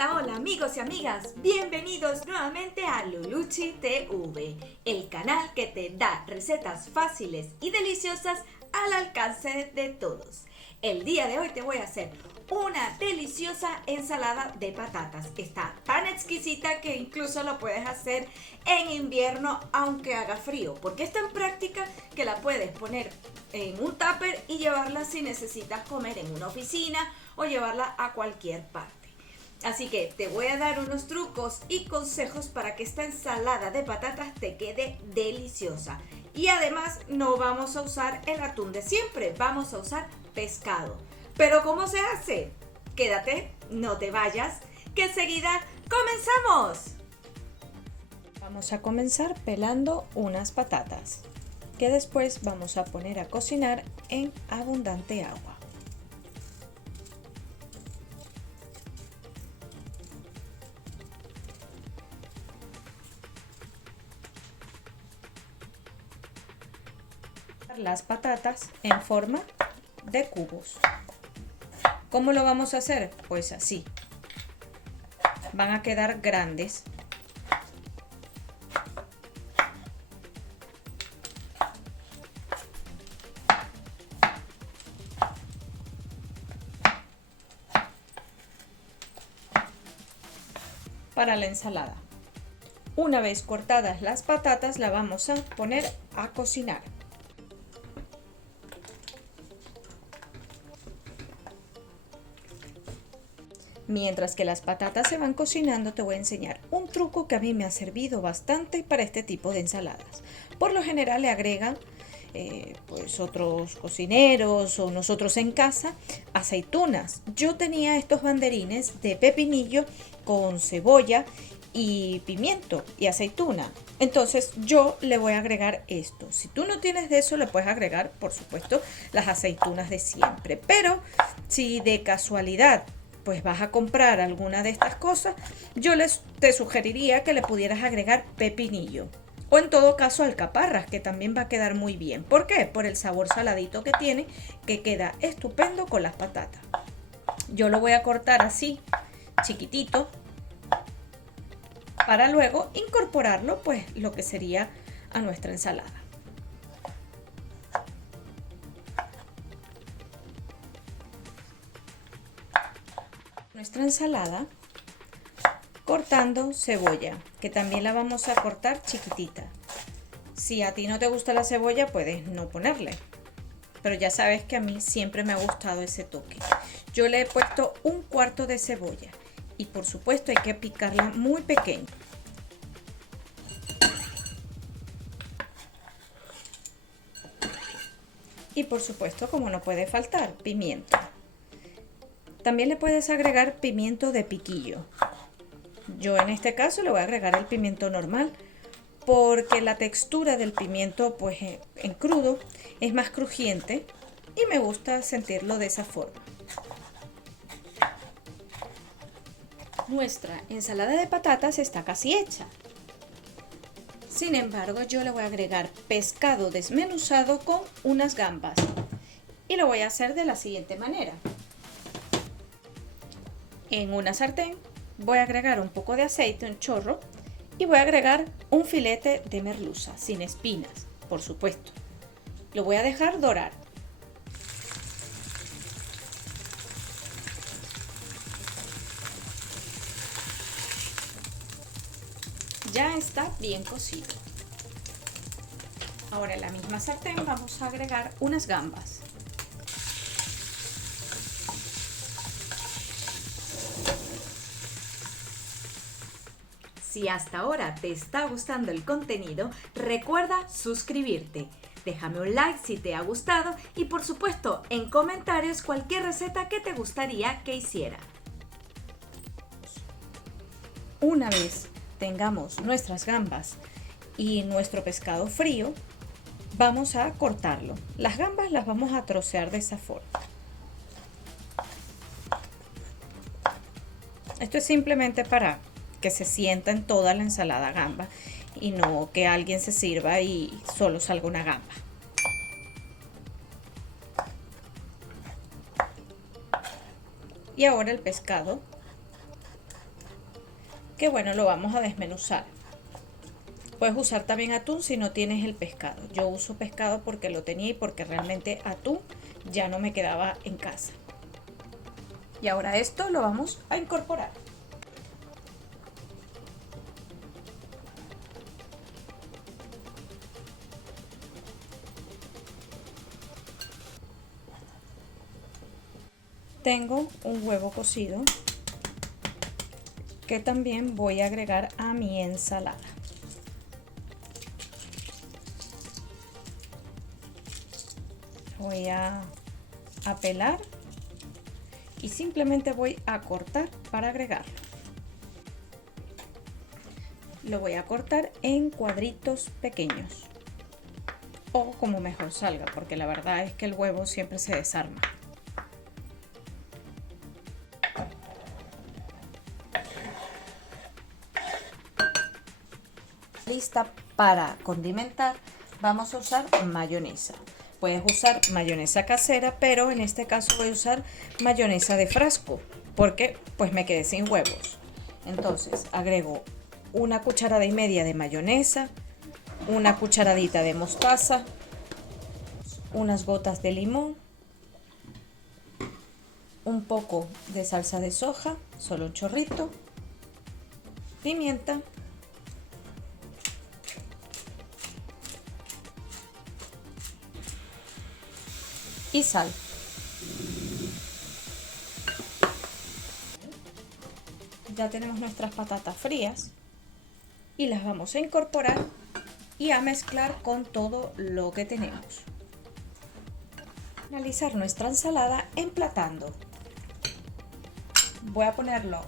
Hola, hola amigos y amigas, bienvenidos nuevamente a Luluchi TV, el canal que te da recetas fáciles y deliciosas al alcance de todos. El día de hoy te voy a hacer una deliciosa ensalada de patatas. Está tan exquisita que incluso lo puedes hacer en invierno aunque haga frío, porque es tan práctica que la puedes poner en un tupper y llevarla si necesitas comer en una oficina o llevarla a cualquier parte. Así que te voy a dar unos trucos y consejos para que esta ensalada de patatas te quede deliciosa. Y además no vamos a usar el atún de siempre, vamos a usar pescado. ¿Pero cómo se hace? Quédate, no te vayas, que enseguida comenzamos. Vamos a comenzar pelando unas patatas, que después vamos a poner a cocinar en abundante agua. Las patatas en forma de cubos. ¿Cómo lo vamos a hacer? Pues así. Van a quedar grandes. Para la ensalada. Una vez cortadas las patatas, la vamos a poner a cocinar. Mientras que las patatas se van cocinando, te voy a enseñar un truco que a mí me ha servido bastante para este tipo de ensaladas. Por lo general le agregan pues otros cocineros o nosotros en casa aceitunas. Yo tenía estos banderines de pepinillo con cebolla y pimiento y aceituna. Entonces yo le voy a agregar esto. Si tú no tienes de eso, le puedes agregar, por supuesto, las aceitunas de siempre. Pero si de casualidad pues vas a comprar alguna de estas cosas, yo te sugeriría que le pudieras agregar pepinillo. O en todo caso alcaparras, que también va a quedar muy bien. ¿Por qué? Por el sabor saladito que tiene, que queda estupendo con las patatas. Yo lo voy a cortar así, chiquitito, para luego incorporarlo, pues, lo que sería a nuestra ensalada. Nuestra ensalada, cortando cebolla, que también la vamos a cortar chiquitita. Si a ti no te gusta la cebolla, puedes no ponerle, pero ya sabes que a mí siempre me ha gustado ese toque. Yo le he puesto un cuarto de cebolla y por supuesto hay que picarla muy pequeño. Y por supuesto, como no puede faltar, pimiento. También le puedes agregar pimiento de piquillo. Yo en este caso le voy a agregar el pimiento normal, porque la textura del pimiento pues en crudo es más crujiente y me gusta sentirlo de esa forma. Nuestra ensalada de patatas está casi hecha. Sin embargo, yo le voy a agregar pescado desmenuzado con unas gambas y lo voy a hacer de la siguiente manera. En una sartén voy a agregar un poco de aceite, un chorro, y voy a agregar un filete de merluza, sin espinas, por supuesto. Lo voy a dejar dorar. Ya está bien cocido. Ahora en la misma sartén vamos a agregar unas gambas. Si hasta ahora te está gustando el contenido, recuerda suscribirte. Déjame un like si te ha gustado y por supuesto en comentarios cualquier receta que te gustaría que hiciera. Una vez tengamos nuestras gambas y nuestro pescado frío, vamos a cortarlo. Las gambas las vamos a trocear de esa forma. Esto es simplemente para que se sienta en toda la ensalada gamba y no que alguien se sirva y solo salga una gamba. Y ahora el pescado que bueno, lo vamos a desmenuzar. Puedes usar también atún si no tienes el pescado. Yo uso pescado porque lo tenía y porque realmente atún ya no me quedaba en casa. Y ahora esto lo vamos a incorporar. Tengo un huevo cocido que también voy a agregar a mi ensalada. Voy a pelar y simplemente voy a cortar para agregarlo. Lo voy a cortar en cuadritos pequeños o como mejor salga, porque la verdad es que el huevo siempre se desarma. Lista para condimentar, vamos a usar mayonesa. Puedes usar mayonesa casera, pero en este caso voy a usar mayonesa de frasco porque pues me quedé sin huevos. Entonces agrego una cucharada y media de mayonesa, una cucharadita de mostaza, unas gotas de limón, un poco de salsa de soja, solo un chorrito, pimienta y sal. Ya tenemos nuestras patatas frías y las vamos a incorporar y a mezclar con todo lo que tenemos. Finalizar nuestra ensalada emplatando. Voy a ponerlo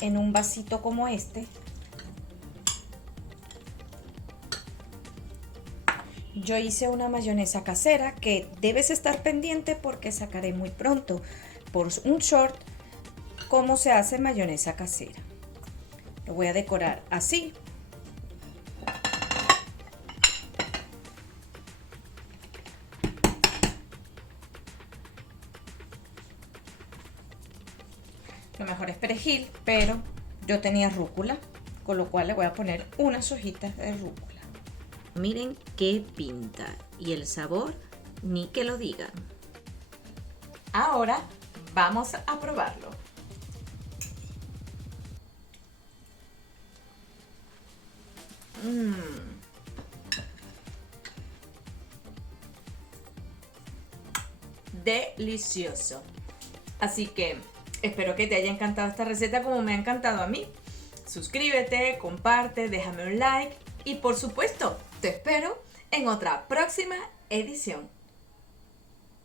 en un vasito como este. Yo hice una mayonesa casera que debes estar pendiente porque sacaré muy pronto por un short cómo se hace mayonesa casera. Lo voy a decorar así. Lo mejor es perejil, pero yo tenía rúcula, con lo cual le voy a poner unas hojitas de rúcula. Miren qué pinta y el sabor ni que lo digan. Ahora vamos a probarlo. Delicioso. Así que espero que te haya encantado esta receta como me ha encantado a mí. Suscríbete, comparte, déjame un like y por supuesto te espero en otra próxima edición.